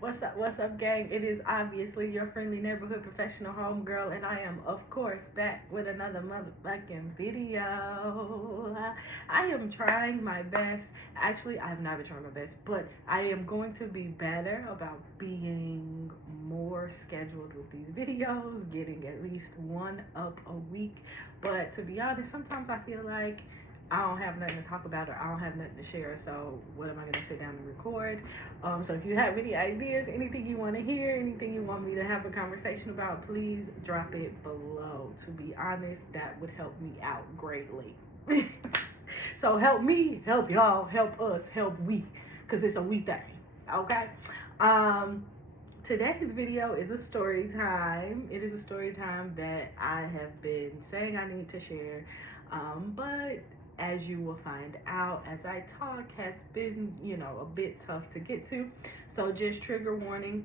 What's up, gang? It is obviously your friendly neighborhood professional homegirl, and I am, of course, back with another motherfucking video. I am trying my best. Actually, I have not been trying my best, but I am going to be better about being more scheduled with these videos, getting at least one up a week. But to be honest, sometimes I feel like I don't have nothing to talk about or I don't have nothing to share. So what am I gonna sit down and record? So if you have any ideas, anything you want to hear, anything you want me to have a conversation about, please drop it below. To be honest, that would help me out greatly. So help me, help y'all, help us, help we, cause it's a we thing. Okay. Today's video is a story time. It is a story time that I have been saying I need to share, but as you will find out as I talk, has been, a bit tough to get to. So just trigger warning,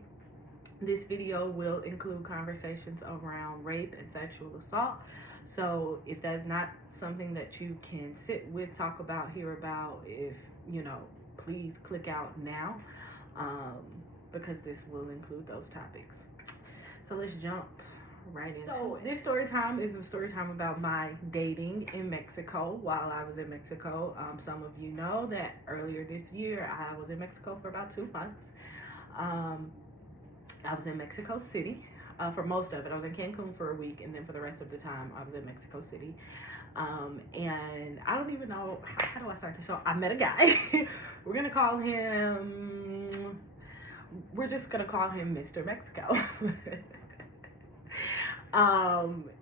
this video will include conversations around rape and sexual assault. So if that's not something that you can sit with, talk about, hear about, please click out now, because this will include those topics. So let's jump right into it. This story time is a story time about my dating in Mexico while I was in Mexico. Some of you know that earlier this year I was in Mexico for about 2 months. I was in Mexico City for most of it. I was in Cancun for a week, and then for the rest of the time I was in Mexico City. And I don't even know, how do I start this? So I met a guy. We're just gonna call him Mr. Mexico.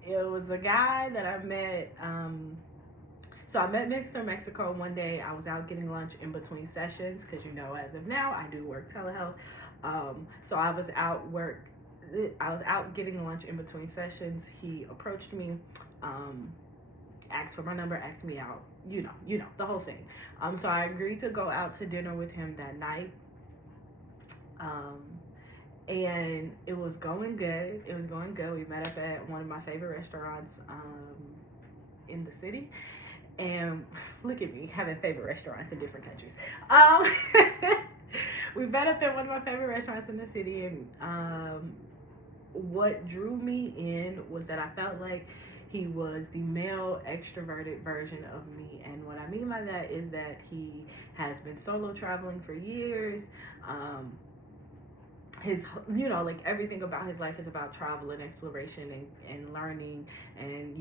It was a guy that I met. So I met Mr. Mexico one day. I was out getting lunch in between sessions because, as of now, I do work telehealth. So I was out getting lunch in between sessions. He approached me, asked for my number, asked me out. The whole thing. So I agreed to go out to dinner with him that night. And it was going good. We met up at one of my favorite restaurants in the city. And look at me having favorite restaurants in different countries. We met up at one of my favorite restaurants in the city, and what drew me in was that I felt like he was the male extroverted version of me. And what I mean by that is that he has been solo traveling for years. His, everything about his life is about travel and exploration and learning, and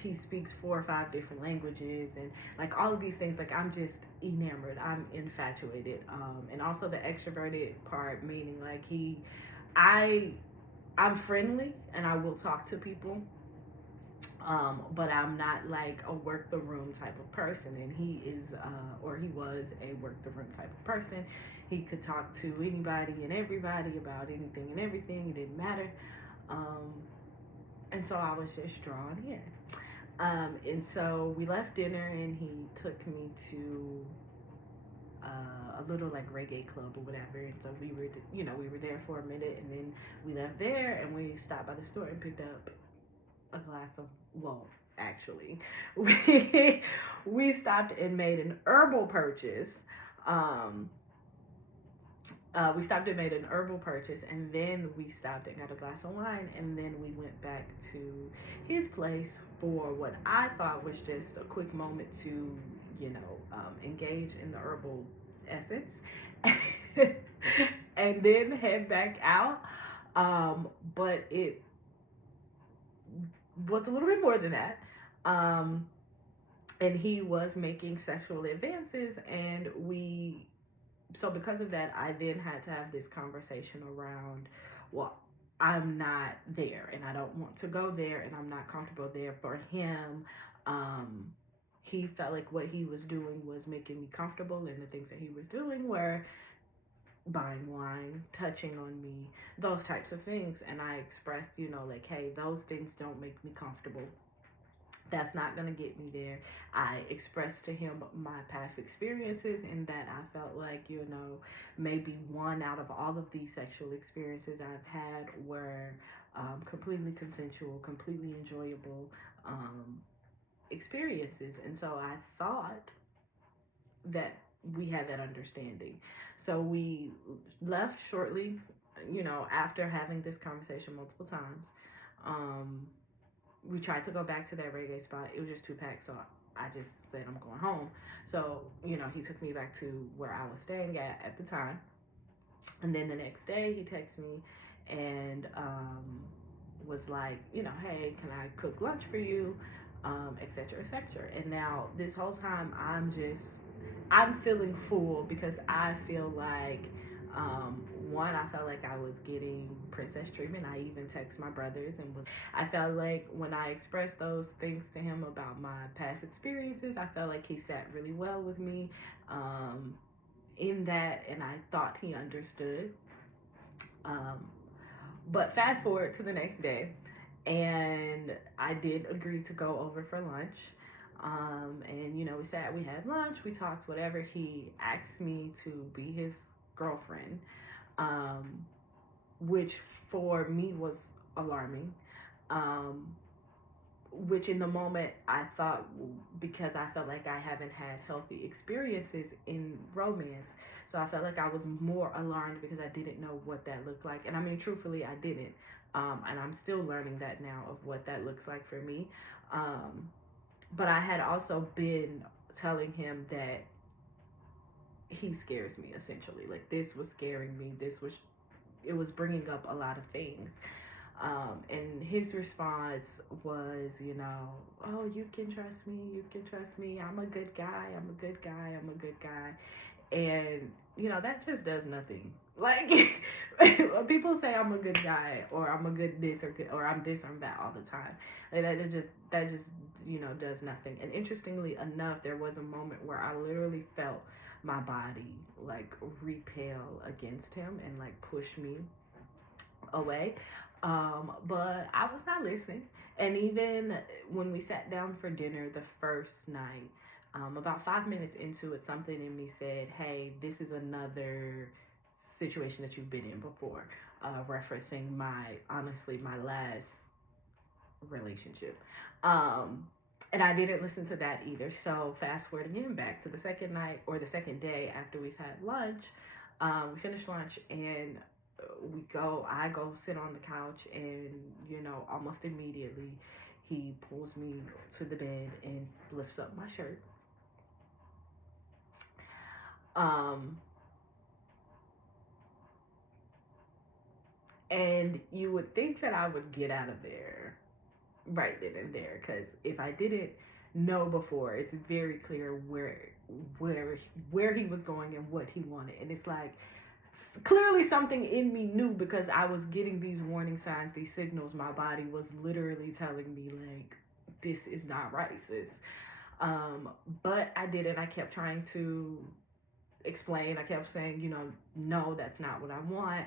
he speaks 4 or 5 different languages, and like all of these things. Like, I'm just enamored, I'm infatuated. And also the extroverted part, meaning like I'm friendly and I will talk to people, but I'm not like a work the room type of person, and he is or he was a work the room type of person. He could talk to anybody and everybody about anything and everything. It didn't matter. And so I was just drawn in. And so we left dinner, and he took me to a little like reggae club or whatever. And so we were there for a minute, and then we left there and we stopped by the store and picked up a glass of, actually, we stopped and made an herbal purchase. We stopped and made an herbal purchase, and then we stopped and got a glass of wine, and then we went back to his place for what I thought was just a quick moment to, engage in the herbal essence, and then head back out. But it was a little bit more than that. And he was making sexual advances, and so because of that, I then had to have this conversation around, well, I'm not there, and I don't want to go there, and I'm not comfortable there. For him, he felt like what he was doing was making me comfortable, and the things that he was doing were buying wine, touching on me, those types of things. And I expressed, like, hey, those things don't make me comfortable. That's not going to get me there. I expressed to him my past experiences, and that I felt like, maybe one out of all of these sexual experiences I've had were completely consensual, completely enjoyable experiences. And so I thought that we had that understanding. So we left shortly, after having this conversation multiple times. Um, we tried to go back to that reggae spot. It was just too packed, so I just said I'm going home. So, he took me back to where I was staying at the time. And then the next day he texted me and was like, hey, can I cook lunch for you? Et cetera, et cetera. And now this whole time I'm feeling full because I feel like, one, I felt like I was getting princess treatment. I even text my brothers I felt like when I expressed those things to him about my past experiences, I felt like he sat really well with me in that, and I thought he understood. Um, but fast forward to the next day, and I did agree to go over for lunch. And we sat, we had lunch, we talked, whatever. He asked me to be his girlfriend, um, which for me was alarming. Which in the moment I thought, because I felt like I haven't had healthy experiences in romance, so I felt like I was more alarmed because I didn't know what that looked like. And I mean, truthfully, I didn't. And I'm still learning that now of what that looks like for me. But I had also been telling him that he scares me, essentially. Like, this was scaring me. It was bringing up a lot of things. And his response was, oh, you can trust me. You can trust me. I'm a good guy. I'm a good guy. I'm a good guy. And, that just does nothing. Like, people say I'm a good guy, or I'm a good this, or I'm this, or I'm that all the time. Like, that just does nothing. And interestingly enough, there was a moment where I literally felt my body, like, repel against him and, like, push me away. But I was not listening. And even when we sat down for dinner the first night, about 5 minutes into it, something in me said, hey, this is another situation that you've been in before, referencing my last relationship. And I didn't listen to that either. So fast forward again back to the second night, or the second day after we've had lunch. We finished lunch, and I go sit on the couch, and almost immediately he pulls me to the bed and lifts up my shirt. And you would think that I would get out of there right then and there, because if I didn't know before, it's very clear where he was going and what he wanted. And it's like, clearly something in me knew, because I was getting these warning signs, these signals. My body was literally telling me, like, this is not right, sis. But I didn't. I kept trying to explain. I kept saying, no, that's not what I want.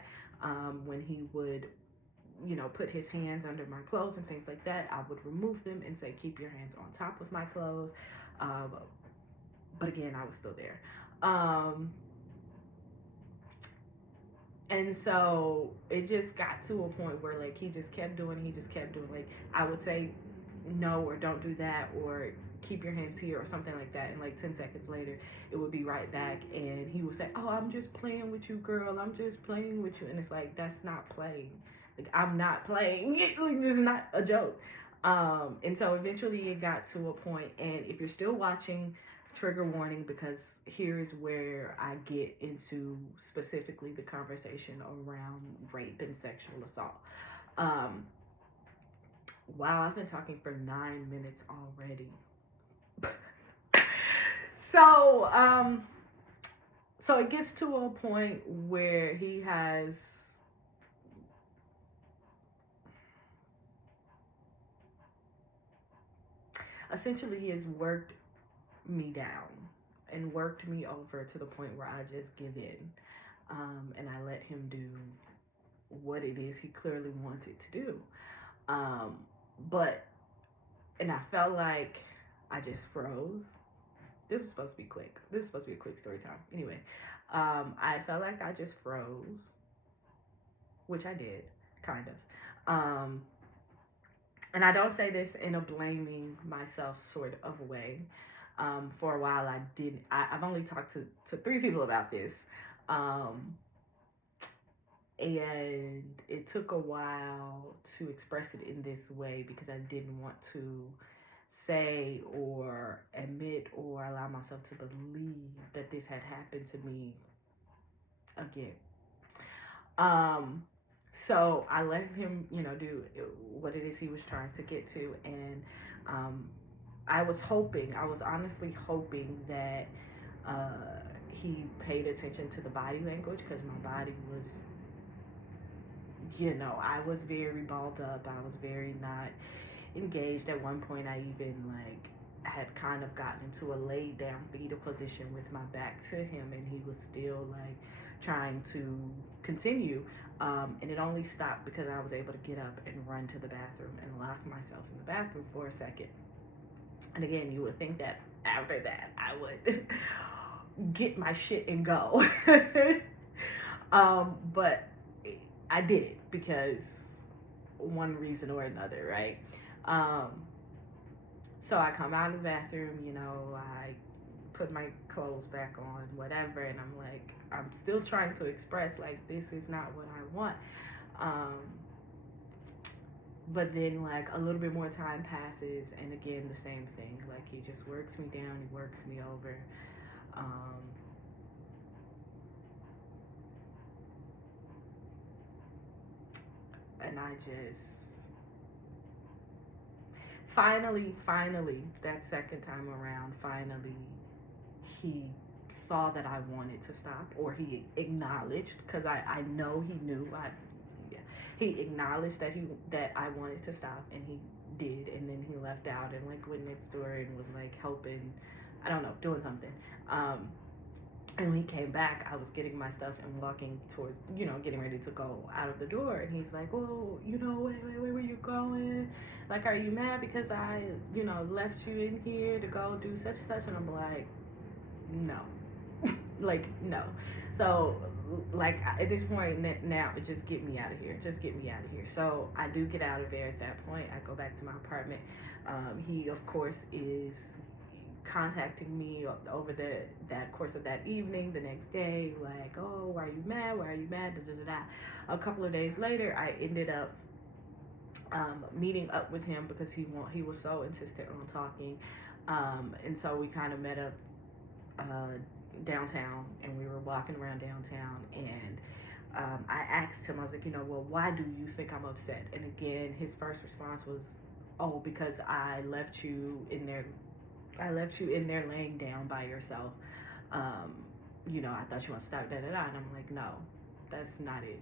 When he would, put his hands under my clothes and things like that, I would remove them and say, keep your hands on top of my clothes. But again, I was still there. And so it just got to a point where, like, he just kept doing, like, I would say no, or don't do that, or keep your hands here, or something like that. And like 10 seconds later, it would be right back, and he would say, oh, I'm just playing with you, girl. I'm just playing with you. And it's like, that's not playing. Like, I'm not playing. Like, this is not a joke. And so eventually it got to a point, and if you're still watching, trigger warning, because here's where I get into specifically the conversation around rape and sexual assault. Wow, I've been talking for 9 minutes already. So it gets to a point where he has worked me down and worked me over to the point where I just give in, and I let him do what it is he clearly wanted to do. And I felt like I just froze. This is supposed to be quick. This is supposed to be a quick story time. Anyway, I felt like I just froze, which I did, kind of. And I don't say this in a blaming myself sort of way. For a while, I've only talked to 3 people about this. Um, and it took a while to express it in this way because I didn't want to say or admit or allow myself to believe that this had happened to me again. So I let him, do what it is he was trying to get to, and I was honestly hoping that he paid attention to the body language, because my body was, I was very balled up. I was very not engaged. At one point, I even had kind of gotten into a laid down fetal position with my back to him, and he was still trying to continue. And it only stopped because I was able to get up and run to the bathroom and lock myself in the bathroom for a second. And again, you would think that after that I would get my shit and go. But I did it because one reason or another, right? So I come out of the bathroom, I put my clothes back on, whatever, and I'm still trying to express this is not what I want. But then a little bit more time passes, and again the same thing. He just works me down, he works me over. And I just finally, that second time around, he saw that I wanted to stop, or he acknowledged, because I know he knew. He acknowledged that I wanted to stop, and he did. And then he left out and went next door and was helping, I don't know, doing something. And when he came back, I was getting my stuff and walking towards, getting ready to go out of the door. And he's like, well, wait, where were you going? Are you mad because I, left you in here to go do such and such? And I'm like, no. No. So, at this point now, just get me out of here. Just get me out of here. So I do get out of there at that point. I go back to my apartment. He, of course, is contacting me over that course of that evening, the next day, oh, why are you mad? Why are you mad? Da, da, da, da. A couple of days later, I ended up meeting up with him because he was so insistent on talking. And so we kind of met up downtown, and we were walking around downtown, and I asked him, I was like, well, why do you think I'm upset? And again, his first response was, oh, because I left you in there laying down by yourself. I thought you want to stop, da da da. And I'm like, no, that's not it.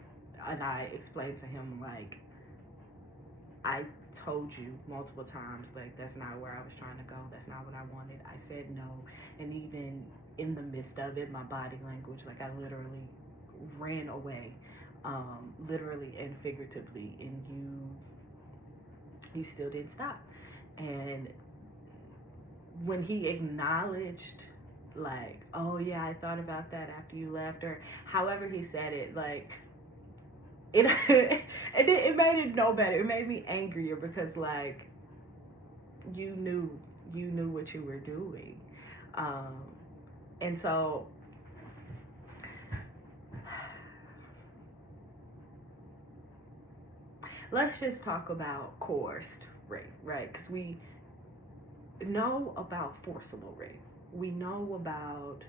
And I explained to him, I told you multiple times, that's not where I was trying to go. That's not what I wanted. I said no. And even in the midst of it, my body language, I literally ran away, literally and figuratively. And you still didn't stop. And when he acknowledged, oh yeah, I thought about that after you left, or however he said it, it made it no better. It made me angrier because you knew what you were doing. And so let's just talk about coerced rape, right? Because we know about forcible rape. We know about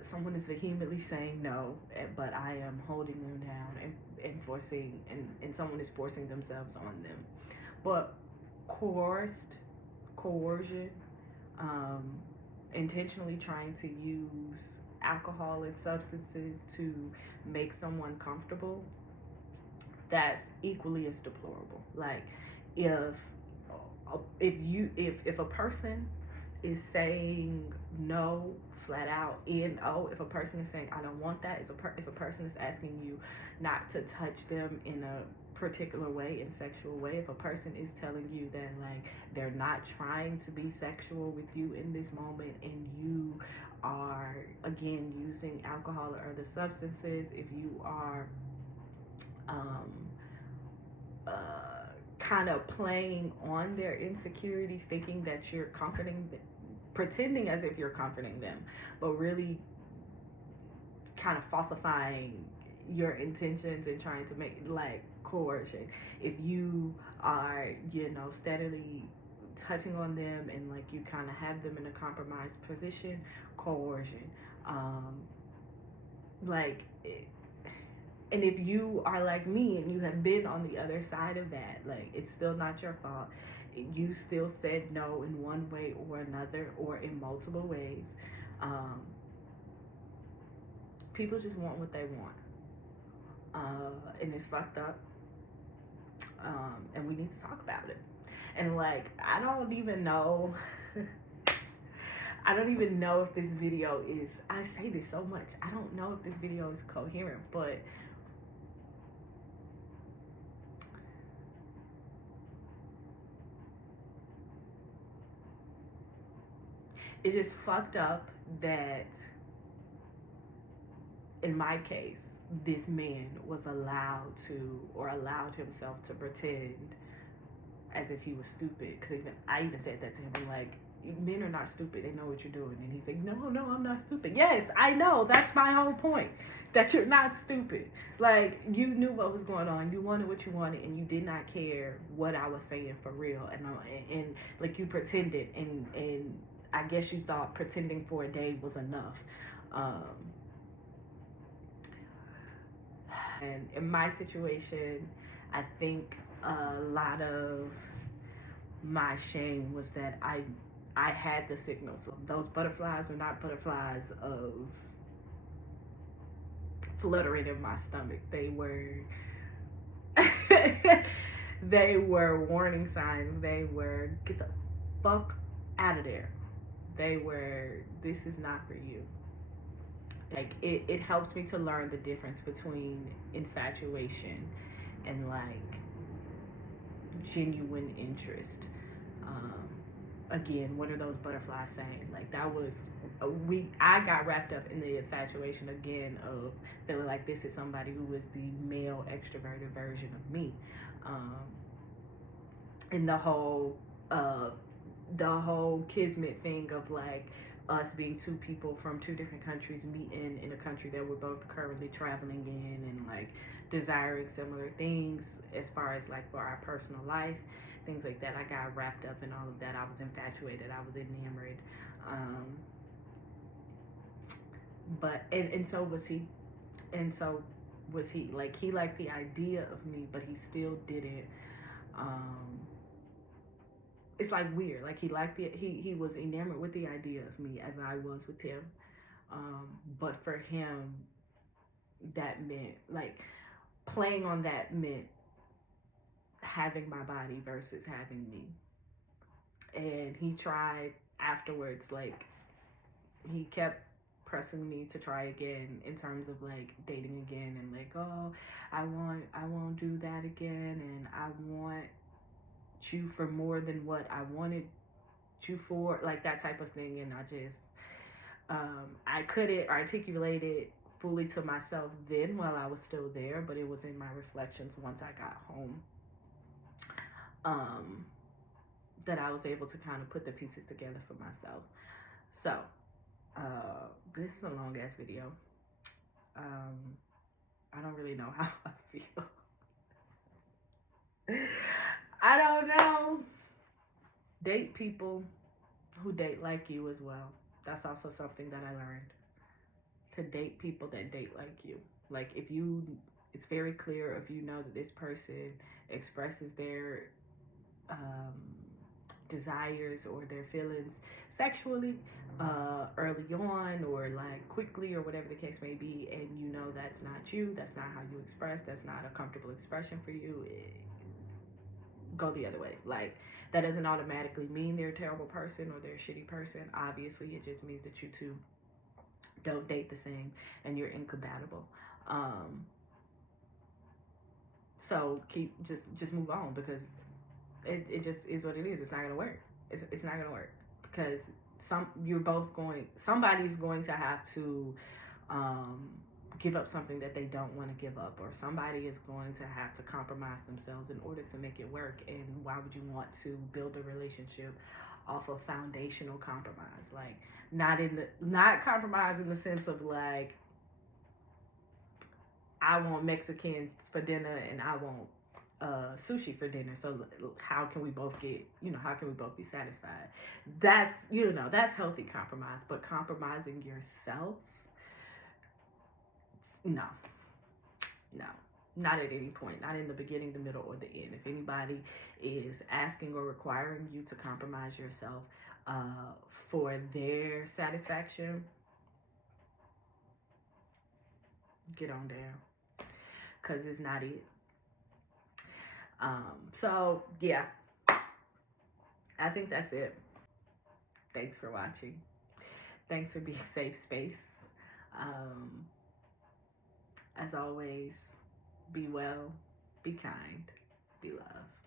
someone is vehemently saying no, but I am holding them down and forcing, and someone is forcing themselves on them. But coercion, intentionally trying to use alcohol and substances to make someone comfortable, that's equally as deplorable. If a person is saying no flat out, if a person is saying I don't want that, if a person is asking you not to touch them in a particular way, in sexual way, if a person is telling you that they're not trying to be sexual with you in this moment, and you are again using alcohol or other substances, if you are kind of playing on their insecurities, thinking that you're comforting, pretending as if you're comforting them, but really kind of falsifying your intentions and trying to make like coercion. If you are, you know, steadily touching on them and like you kind of have them in a compromised position, coercion. Like, and if you are like me and you have been on the other side of that, like, it's still not your fault. You still said no in one way or another, or in multiple ways. People just want what they want. And it's fucked up. And we need to talk about it. And like, I don't even know if this video is, I say this so much, I don't know if this video is coherent, but it's just fucked up that, in my case, this man was allowed himself to pretend as if he was stupid. Because I even said that to him. I'm like, men are not stupid. They know what you're doing. And he's like, no, I'm not stupid. Yes, I know. That's my whole point. That you're not stupid. Like, you knew what was going on. You wanted what you wanted, and you did not care what I was saying for real. And like, you pretended, and I guess you thought pretending for a day was enough. And in my situation, I think a lot of my shame was that I had the signals. Those butterflies were not butterflies of fluttering in my stomach. They were they were warning signs. They were, get the fuck out of there. They were, this is not for you. Like, it helps me to learn the difference between infatuation and like genuine interest. Again, what are those butterflies saying? Like, that was I got wrapped up in the infatuation again of feeling like this is somebody who is the male extroverted version of me. And the whole kismet thing of like us being two people from two different countries meeting in a country that we're both currently traveling in, and like desiring similar things as far as like for our personal life, things like that. I got wrapped up in all of that. I was infatuated. I was enamored. But so was he. And so was he. Like, he liked the idea of me, but he still didn't. It's like weird. Like, he was enamored with the idea of me as I was with him. But for him, that meant like playing on that meant having my body versus having me. And he tried afterwards, like, he kept pressing me to try again in terms of like dating again, and like, oh, I won't do that again, and I want you for more than what I wanted you for, like that type of thing. And I just I couldn't articulate it fully to myself then while I was still there, but it was in my reflections once I got home, that I was able to kind of put the pieces together for myself. So this is a long ass video. I don't really know how I feel. I don't know. Date people who date like you as well. That's also something that I learned. To date people that date like you. Like, if you, it's very clear if you know that this person expresses their desires or their feelings sexually early on, or like quickly, or whatever the case may be, and you know that's not you, that's not how you express, that's not a comfortable expression for you, go the other way. Like, that doesn't automatically mean they're a terrible person or they're a shitty person. Obviously, it just means that you two don't date the same and you're incompatible. So just move on, because it just is what it is. It's not gonna work. It's not gonna work, because somebody's going to have to give up something that they don't want to give up, or somebody is going to have to compromise themselves in order to make it work. And why would you want to build a relationship off of foundational compromise? Like, not compromise in the sense of like, I want Mexicans for dinner and I want sushi for dinner. So how can we both get, how can we both be satisfied? That's, that's healthy compromise. But compromising yourself, no, not at any point, not in the beginning, the middle, or the end. If anybody is asking or requiring you to compromise yourself for their satisfaction, get on down, because it's not it. So yeah, I think that's it. Thanks for watching. Thanks for being safe space. As always, be well, be kind, be loved.